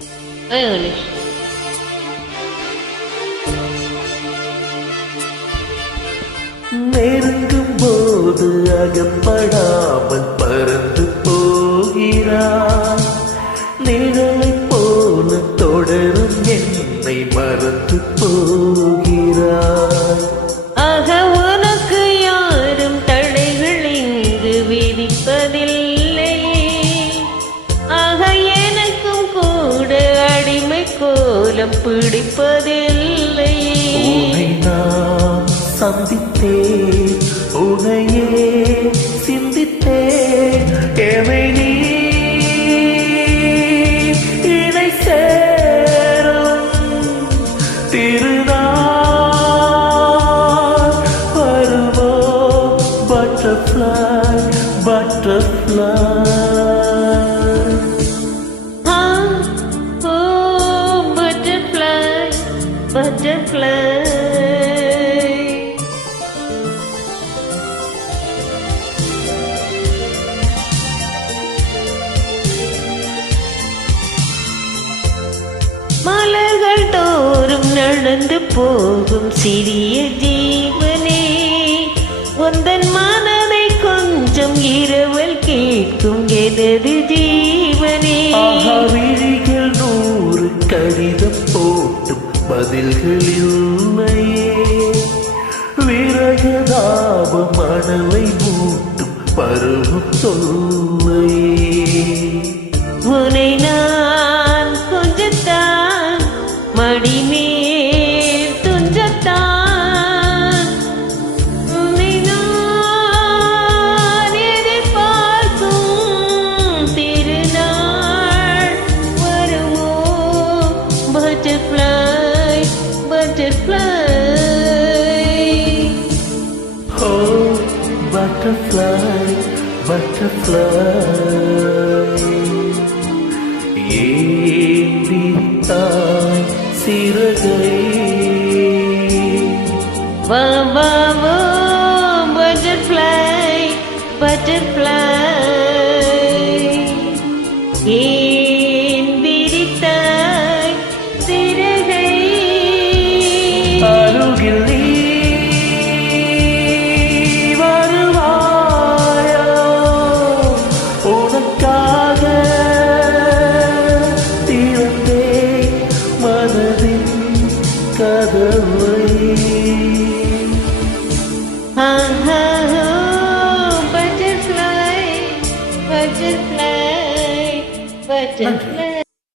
English. நெருங்கும் போது அகப்படாமல் பறந்து போகிறாய். நிழலை போல தொடரும் என்னை மறந்து போகிறாய். ஆக உனக்கு யாரும் தடைகள் இங்கு விதிப்பதில்லை. ஆக எனக்கும் கூட அடிமை கோலம் பிடிப்பதில்லை. உன்னை நான் சந்தித்தேன், உன்னையே சிந்தித்தேன். எவை நீ இணை சேரும் திருநாள் வருமோ? Butterfly butterfly. Butterfly. மலர்கள் தோறும் நடந்து போகும் சிறிய ஜீவனே, உந்தன் மனதை கொஞ்சம் இரவல் கேட்கும் எனது ஜீவனே. விழிகள் 100 கடிதம் போட்டும் பதில்கள் இல்லையே. விரகதாப மணலை மூட்டும் பருவம் சொல்லையே. உன்னை நான் கொஞ்சத்தான் மடிமேல் துஞ்சத்தான். உன்னை நான் எதிர்பார்க்கும் திருநாள் வருமோ? Butterfly, butterfly. Oh, butterfly, butterfly. ஏன் விரித்தாய் சிறகை? வா வா வா butterfly, butterfly. ஏன் விரித்தாய் சிறகை? அருகில் நீ வருவாயோ? உனக்காக திறந்தே மனதின் கதவை. Butterfly, butterfly, butterfly.